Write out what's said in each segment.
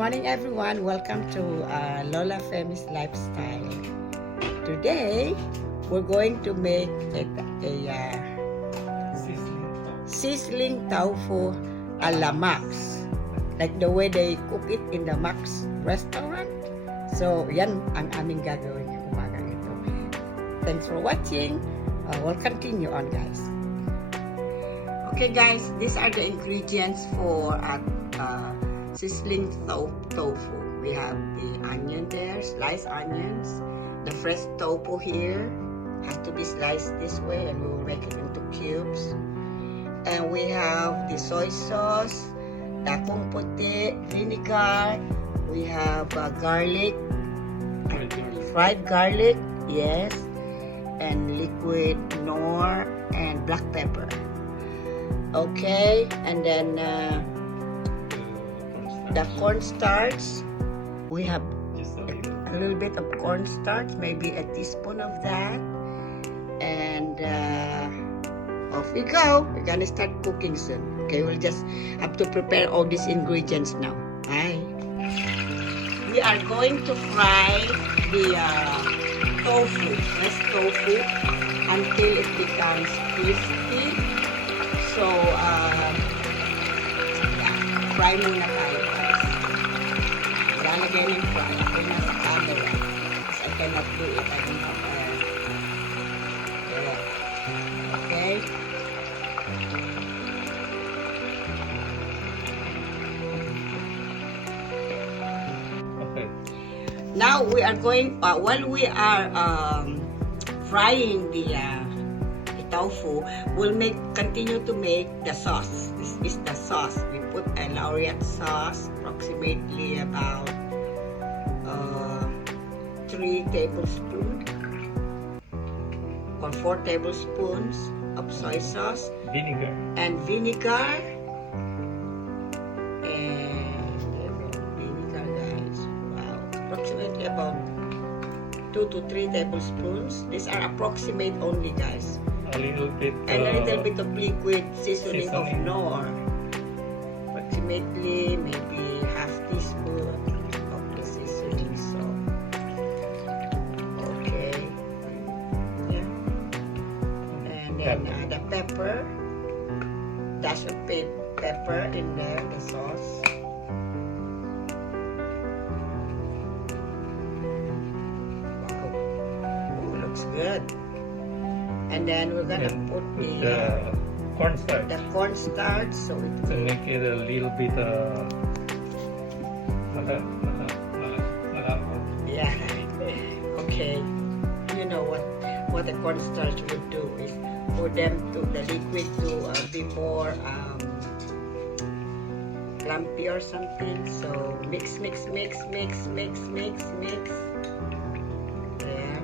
morning, everyone. Welcome to Lola Femi's Lifestyle. Today, we're going to make a sizzling tofu a la Max, like the way they cook it in the Max restaurant. So, yan ang aming gagawin yung umagang ito. Thanks for watching. We'll continue on, guys. Okay, guys, these are the ingredients for sizzling tofu. We have the onion there, sliced onions. The fresh tofu here has to be sliced this way, and we will make it into cubes. And we have the soy sauce, dakong puti, vinegar. We have garlic, fried garlic, yes, and liquid nor and black pepper. Okay, and then the cornstarch, we have a little bit of cornstarch, maybe a teaspoon of that, and off we go. We're gonna start cooking soon. Okay, we'll just have to prepare all these ingredients now. Bye. We are going to fry the tofu, fresh tofu, until it becomes crispy. So, fry muna tayo. Lalagay ng fry ako na sa camera because I cannot do it. I don't have air. Okay? Okay. Now we are going, while we are frying the tofu, we'll continue to make the sauce. This is the sauce. We put a laureate sauce, approximately about 3 tablespoons or 4 tablespoons of soy sauce. Vinegar. And vinegar. And vinegar, guys. Wow. Approximately about 2 to 3 tablespoons. These are approximate only, guys. A little bit. And a little bit of liquid seasoning of Knorr. Approximately maybe half teaspoon of the seasoning salt. Okay. Yeah. And then the pepper. Dash of pepper in there, the sauce. Wow. Ooh, looks good. And then we're gonna put the cornstarch. The cornstarch, so it To will make it a little bit yeah. Okay. You know what the cornstarch would do is for them to the liquid to be more lumpy or something. So mix. There.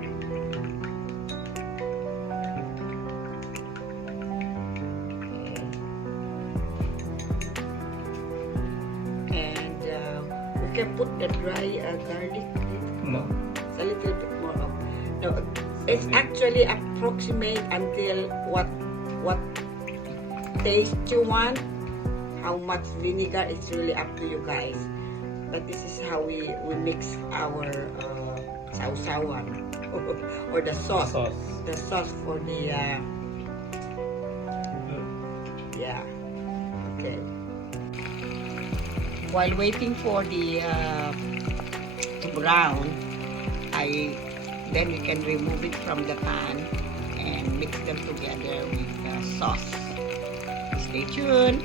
We can put the dry garlic in. No. It's a little bit more of. No, it's actually approximate until what taste you want. How much vinegar, it's really up to you guys. But this is how we mix our sausawan or the sauce. The sauce for the yeah. Okay. While waiting for the to brown, then we can remove it from the pan and mix them together with the sauce. Stay tuned.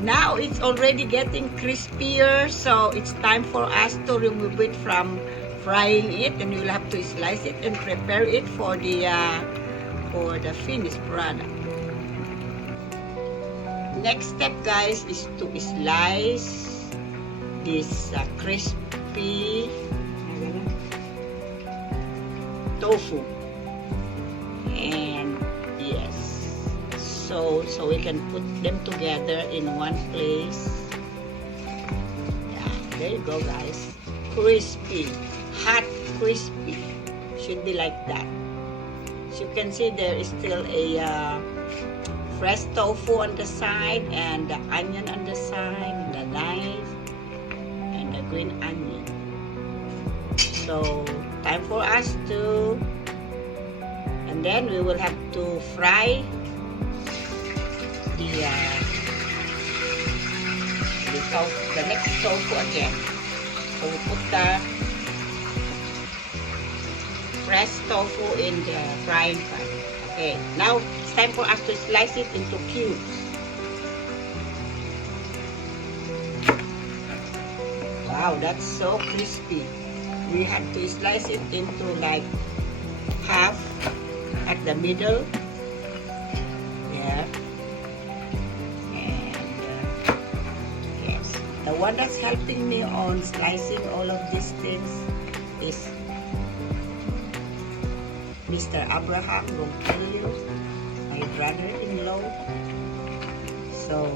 Now it's already getting crispier, so it's time for us to remove it from frying it, and you'll have to slice it and prepare it for the finished product. Next step, guys, is to slice this crispy tofu, and yes, so we can put them together in one place. Yeah, there you go, guys. Crispy, hot, crispy. Should be like that. As you can see, there is still a fresh tofu on the side and the onion on the side, the knife. green onion. So time for us to, and then we will have to fry the next tofu again. So we put the fresh tofu in the frying pan. Okay, now it's time for us to slice it into cubes. Wow, that's so crispy. We had to slice it into like half at the middle. Yeah. The one that's helping me on slicing all of these things is Mr. Abraham will kill you, my brother-in-law. So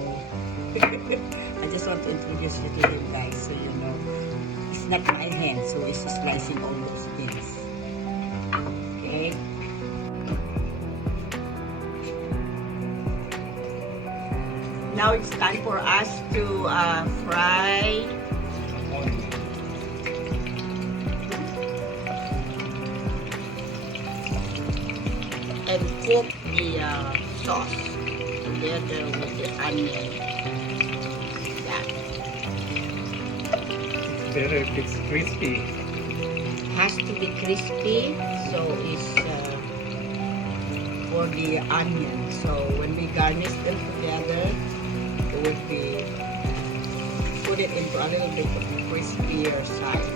I just want to introduce you to him, guys, so you know it's not my hand, so it's slicing all those things. Okay. Now it's time for us to fry and cook the sauce together with the onion. Yeah. It's better if it's crispy. It has to be crispy, so it's for the onion. So when we garnish them together, it will be put it into a little bit of crispier side.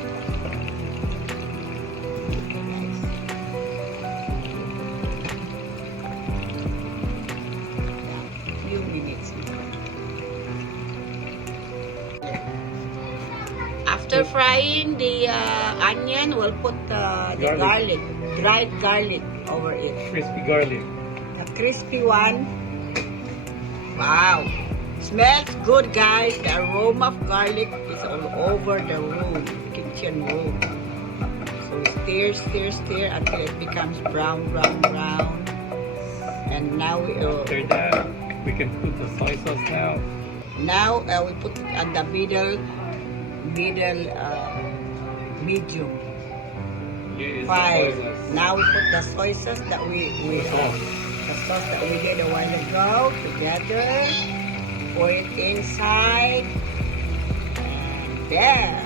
Few minutes. After frying the onion, we'll put the garlic, dried garlic over it. Crispy garlic. The crispy one. Wow. Smells good, guys. The aroma of garlic is all over the room, kitchen room. So stir, stir, stir until it becomes brown, brown, brown. And now we After that, we can put the soy sauce now. now we put it at the medium Use the fire. soy sauce. Now we put the soy sauce that we the sauce that we did a while ago together. Pour it inside. And there.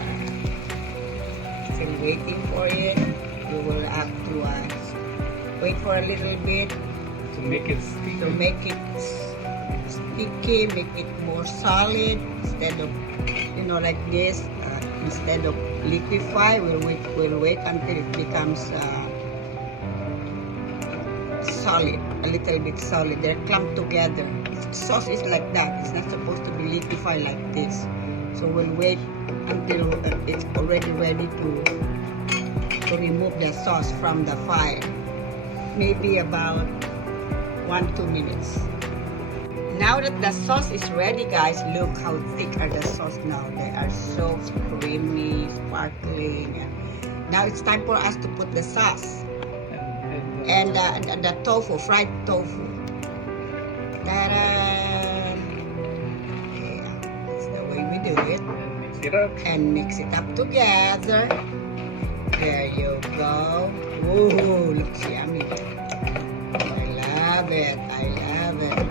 Still waiting for it. We will have to wait for a little bit To make it sticky. to make it sticky, make it more solid instead of like this. Instead of liquefy, we'll wait until it becomes solid, a little bit solid. They're clumped together. Sauce is like that. It's not supposed to be liquefied like this. So we'll wait until it's already ready to remove the sauce from the fire. Maybe about 1-2 minutes. Now that the sauce is ready, guys, look how thick are the sauce now. They are so creamy, sparkling. Now it's time for us to put the sauce and the tofu, fried tofu. Ta-da! Yeah, that's the way we do it. Mix it up. And mix it up together. There you go. Ooh, looks yummy. I love it. I love it.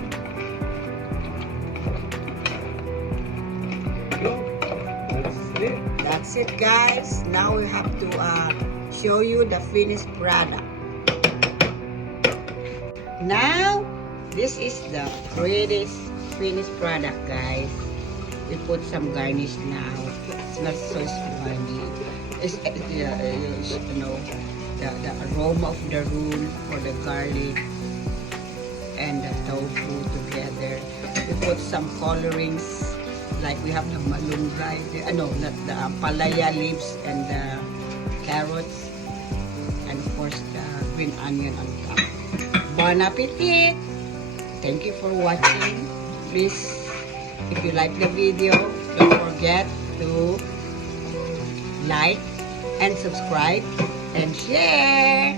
That's it, guys. Now we have to show you the finished product. Now, this is the prettiest finished product, guys. We put some garnish now. It smells so funny. It's the aroma of the roux or the garlic and the tofu together. We put some colorings. Like we have the malunggay, not the palaya leaves and the carrots, and of course the green onion on top. Bon appetit! Thank you for watching. Please, if you like the video, don't forget to like and subscribe and share.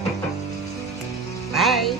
Bye!